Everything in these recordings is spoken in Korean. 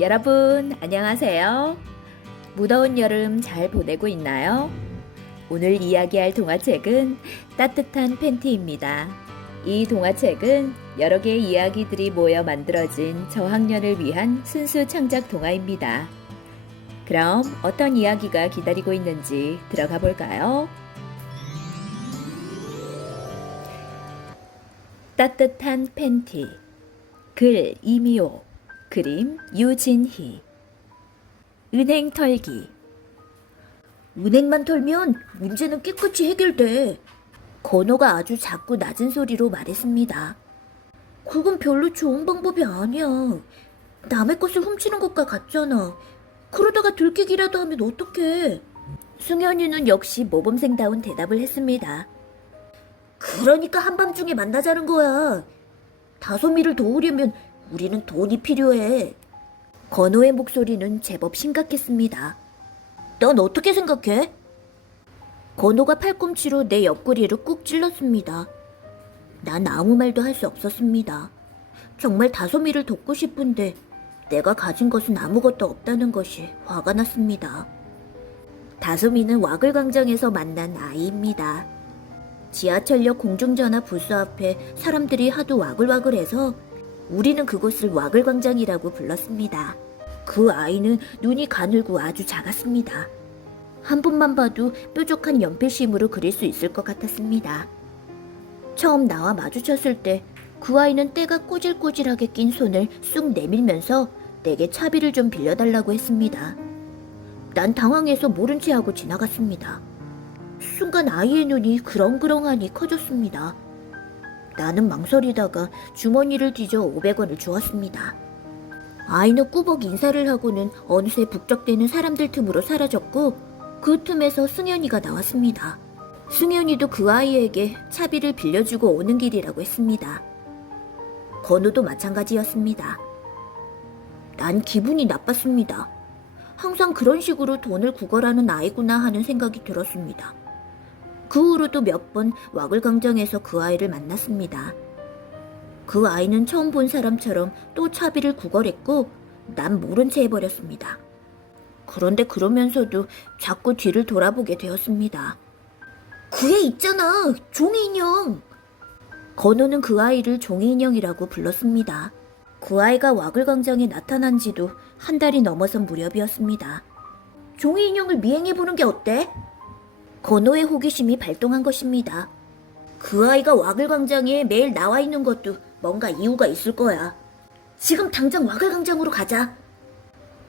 여러분, 안녕하세요. 무더운 여름 잘 보내고 있나요? 오늘 이야기할 동화책은 따뜻한 팬티입니다. 이 동화책은 여러 개의 이야기들이 모여 만들어진 저학년을 위한 순수 창작 동화입니다. 그럼 어떤 이야기가 기다리고 있는지 들어가 볼까요? 따뜻한 팬티. 글 이미호, 그림 유진희. 은행 털기. 은행만 털면 문제는 깨끗이 해결돼. 건호가 아주 작고 낮은 소리로 말했습니다. 그건 별로 좋은 방법이 아니야. 남의 것을 훔치는 것과 같잖아. 그러다가 들키기라도 하면 어떡해. 승현이는 역시 모범생다운 대답을 했습니다. 그러니까 한밤중에 만나자는 거야. 다솜이를 도우려면 우리는 돈이 필요해. 건호의 목소리는 제법 심각했습니다. 넌 어떻게 생각해? 건호가 팔꿈치로 내 옆구리를 꾹 찔렀습니다. 난 아무 말도 할 수 없었습니다. 정말 다솜이를 돕고 싶은데 내가 가진 것은 아무것도 없다는 것이 화가 났습니다. 다솜이는 와글광장에서 만난 아이입니다. 지하철역 공중전화 부스 앞에 사람들이 하도 와글와글해서 우리는 그곳을 와글광장이라고 불렀습니다. 그 아이는 눈이 가늘고 아주 작았습니다. 한 번만 봐도 뾰족한 연필심으로 그릴 수 있을 것 같았습니다. 처음 나와 마주쳤을 때 그 아이는 때가 꼬질꼬질하게 낀 손을 쑥 내밀면서 내게 차비를 좀 빌려달라고 했습니다. 난 당황해서 모른 채 하고 지나갔습니다. 순간 아이의 눈이 그렁그렁하니 커졌습니다. 나는 망설이다가 주머니를 뒤져 500원을 주었습니다. 아이는 꾸벅 인사를 하고는 어느새 북적대는 사람들 틈으로 사라졌고 그 틈에서 승현이가 나왔습니다. 승현이도 그 아이에게 차비를 빌려주고 오는 길이라고 했습니다. 건우도 마찬가지였습니다. 난 기분이 나빴습니다. 항상 그런 식으로 돈을 구걸하는 아이구나 하는 생각이 들었습니다. 그 후로도 몇 번 와글광장에서 그 아이를 만났습니다. 그 아이는 처음 본 사람처럼 또 차비를 구걸했고 난 모른 채 해버렸습니다. 그런데 그러면서도 자꾸 뒤를 돌아보게 되었습니다. 그 애 있잖아, 종이 인형. 건우는 그 아이를 종이 인형이라고 불렀습니다. 그 아이가 와글광장에 나타난 지도 한 달이 넘어선 무렵이었습니다. 종이 인형을 미행해보는 게 어때? 건호의 호기심이 발동한 것입니다. 그 아이가 와글광장에 매일 나와 있는 것도 뭔가 이유가 있을 거야. 지금 당장 와글광장으로 가자.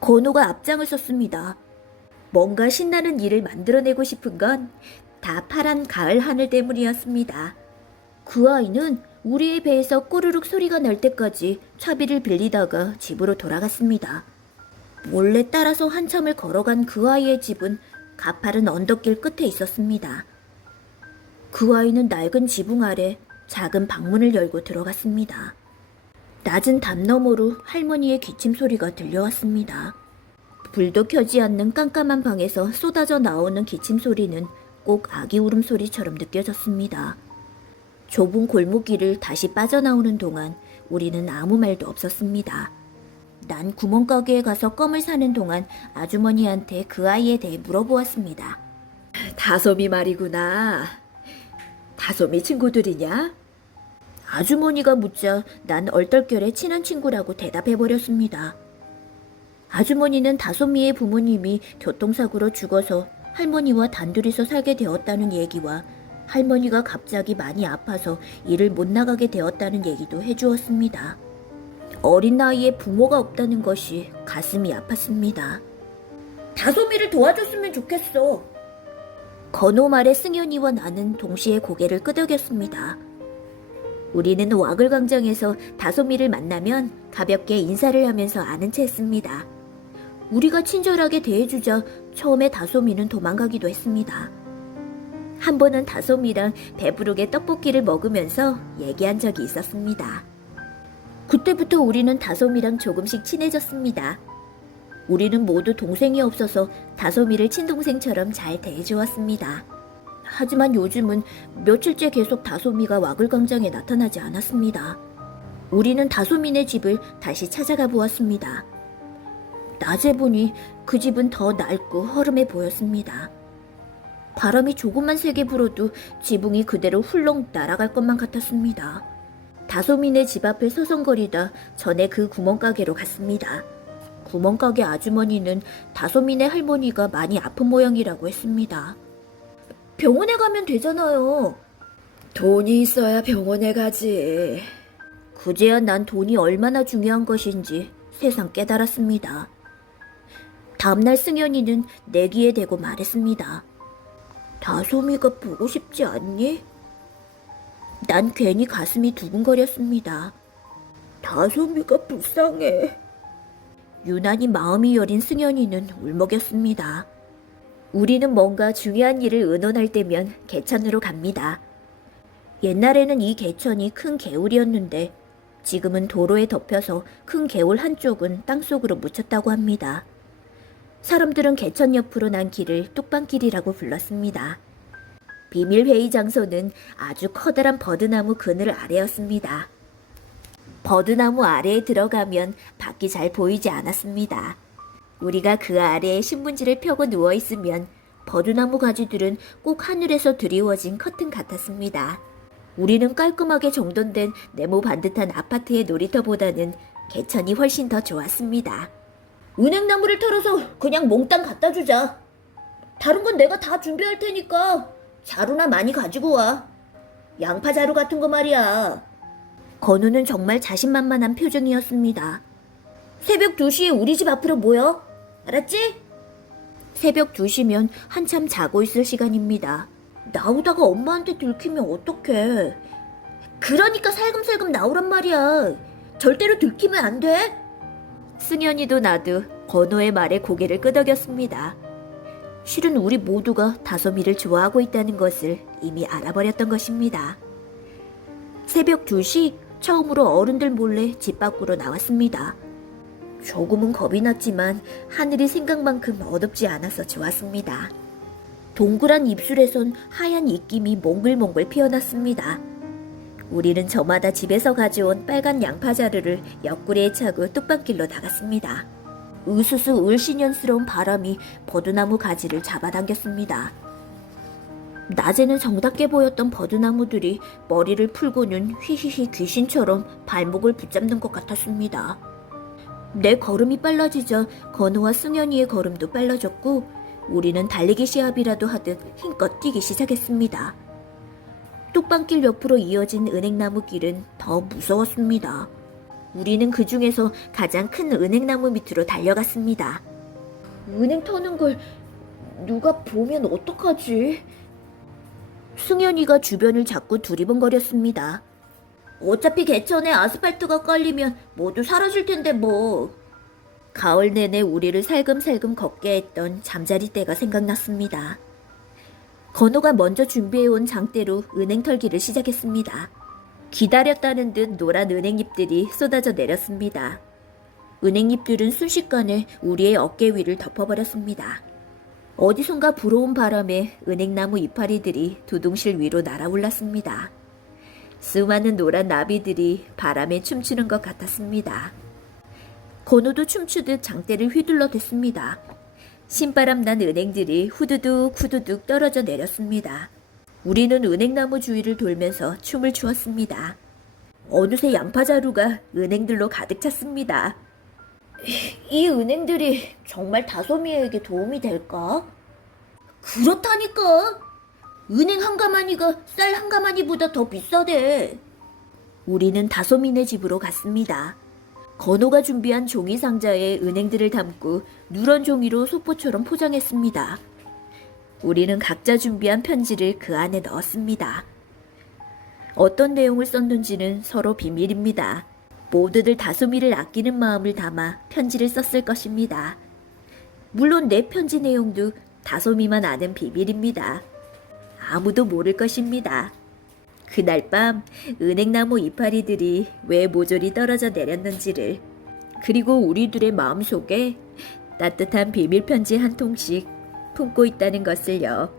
건호가 앞장을 섰습니다. 뭔가 신나는 일을 만들어내고 싶은 건 다 파란 가을 하늘 때문이었습니다. 그 아이는 우리의 배에서 꼬르륵 소리가 날 때까지 차비를 빌리다가 집으로 돌아갔습니다. 몰래 따라서 한참을 걸어간 그 아이의 집은 가파른 언덕길 끝에 있었습니다. 그 아이는 낡은 지붕 아래 작은 방문을 열고 들어갔습니다. 낮은 담 너머로 할머니의 기침 소리가 들려왔습니다. 불도 켜지 않는 깜깜한 방에서 쏟아져 나오는 기침 소리는 꼭 아기 울음소리처럼 느껴졌습니다. 좁은 골목길을 다시 빠져나오는 동안 우리는 아무 말도 없었습니다. 난 구멍가게에 가서 껌을 사는 동안 아주머니한테 그 아이에 대해 물어보았습니다. 다솜이 말이구나. 다솜이 친구들이냐? 아주머니가 묻자 난 얼떨결에 친한 친구라고 대답해버렸습니다. 아주머니는 다솜이의 부모님이 교통사고로 죽어서 할머니와 단둘이서 살게 되었다는 얘기와 할머니가 갑자기 많이 아파서 일을 못 나가게 되었다는 얘기도 해주었습니다. 어린 나이에 부모가 없다는 것이 가슴이 아팠습니다. 다솜이를 도와줬으면 좋겠어. 건호 말에 승현이와 나는 동시에 고개를 끄덕였습니다. 우리는 와글광장에서 다솜이를 만나면 가볍게 인사를 하면서 아는 체 했습니다. 우리가 친절하게 대해주자 처음에 다솜이는 도망가기도 했습니다. 한 번은 다솜이랑 배부르게 떡볶이를 먹으면서 얘기한 적이 있었습니다. 그때부터 우리는 다솜이랑 조금씩 친해졌습니다. 우리는 모두 동생이 없어서 다솜이를 친동생처럼 잘 대해주었습니다. 하지만 요즘은 며칠째 계속 다솜이가 와글광장에 나타나지 않았습니다. 우리는 다솜이네 집을 다시 찾아가 보았습니다. 낮에 보니 그 집은 더 낡고 허름해 보였습니다. 바람이 조금만 세게 불어도 지붕이 그대로 훌렁 날아갈 것만 같았습니다. 다솜이네 집 앞을 서성거리다 전에 그 구멍가게로 갔습니다. 구멍가게 아주머니는 다솜이네 할머니가 많이 아픈 모양이라고 했습니다. 병원에 가면 되잖아요. 돈이 있어야 병원에 가지. 그제야 난 돈이 얼마나 중요한 것인지 세상 깨달았습니다. 다음날 승연이는 내 귀에 대고 말했습니다. 다솜이가 보고 싶지 않니? 난 괜히 가슴이 두근거렸습니다. 다솜이가 불쌍해. 유난히 마음이 여린 승연이는 울먹였습니다. 우리는 뭔가 중요한 일을 의논할 때면 개천으로 갑니다. 옛날에는 이 개천이 큰 개울이었는데 지금은 도로에 덮여서 큰 개울 한쪽은 땅속으로 묻혔다고 합니다. 사람들은 개천 옆으로 난 길을 뚝방길이라고 불렀습니다. 비밀 회의 장소는 아주 커다란 버드나무 그늘 아래였습니다. 버드나무 아래에 들어가면 밖이 잘 보이지 않았습니다. 우리가 그 아래에 신문지를 펴고 누워있으면 버드나무 가지들은 꼭 하늘에서 드리워진 커튼 같았습니다. 우리는 깔끔하게 정돈된 네모 반듯한 아파트의 놀이터보다는 개천이 훨씬 더 좋았습니다. 은행나무를 털어서 그냥 몽땅 갖다 주자. 다른 건 내가 다 준비할 테니까 자루나 많이 가지고 와. 양파 자루 같은 거 말이야. 건우는 정말 자신만만한 표정이었습니다. 새벽 2시에 우리 집 앞으로 모여. 알았지? 새벽 2시면 한참 자고 있을 시간입니다. 나오다가 엄마한테 들키면 어떡해. 그러니까 살금살금 나오란 말이야. 절대로 들키면 안 돼. 승연이도 나도 건우의 말에 고개를 끄덕였습니다. 실은 우리 모두가 다솜이를 좋아하고 있다는 것을 이미 알아버렸던 것입니다. 새벽 2시 처음으로 어른들 몰래 집 밖으로 나왔습니다. 조금은 겁이 났지만 하늘이 생각만큼 어둡지 않아서 좋았습니다. 동그란 입술에선 하얀 입김이 몽글몽글 피어났습니다. 우리는 저마다 집에서 가져온 빨간 양파 자루를 옆구리에 차고 뚝방길로 나갔습니다. 으스스 을씨년스러운 바람이 버드나무 가지를 잡아당겼습니다. 낮에는 정답게 보였던 버드나무들이 머리를 풀고는 휘휘휘 귀신처럼 발목을 붙잡는 것 같았습니다. 내 걸음이 빨라지자 건우와 승연이의 걸음도 빨라졌고 우리는 달리기 시합이라도 하듯 힘껏 뛰기 시작했습니다. 뚝방길 옆으로 이어진 은행나무 길은 더 무서웠습니다. 우리는 그 중에서 가장 큰 은행나무 밑으로 달려갔습니다. 은행 터는 걸 누가 보면 어떡하지? 승연이가 주변을 자꾸 두리번거렸습니다. 어차피 개천에 아스팔트가 깔리면 모두 사라질 텐데 뭐. 가을 내내 우리를 살금살금 걷게 했던 잠자리 때가 생각났습니다. 건우가 먼저 준비해온 장대로 은행 털기를 시작했습니다. 기다렸다는 듯 노란 은행잎들이 쏟아져 내렸습니다. 은행잎들은 순식간에 우리의 어깨 위를 덮어버렸습니다. 어디선가 불어온 바람에 은행나무 이파리들이 두둥실 위로 날아올랐습니다. 수많은 노란 나비들이 바람에 춤추는 것 같았습니다. 건우도 춤추듯 장대를 휘둘러 댔습니다. 신바람 난 은행들이 후두둑 후두둑 떨어져 내렸습니다. 우리는 은행나무 주위를 돌면서 춤을 추었습니다. 어느새 양파자루가 은행들로 가득 찼습니다. 이 은행들이 정말 다솜이에게 도움이 될까? 그렇다니까! 은행 한 가마니가 쌀 한 가마니보다 더 비싸대. 우리는 다솜이네 집으로 갔습니다. 건우가 준비한 종이 상자에 은행들을 담고 누런 종이로 소포처럼 포장했습니다. 우리는 각자 준비한 편지를 그 안에 넣었습니다. 어떤 내용을 썼는지는 서로 비밀입니다. 모두들 다솜이를 아끼는 마음을 담아 편지를 썼을 것입니다. 물론 내 편지 내용도 다솜이만 아는 비밀입니다. 아무도 모를 것입니다. 그날 밤 은행나무 이파리들이 왜 모조리 떨어져 내렸는지를, 그리고 우리들의 마음속에 따뜻한 비밀 편지 한 통씩 품고 있다는 것을요.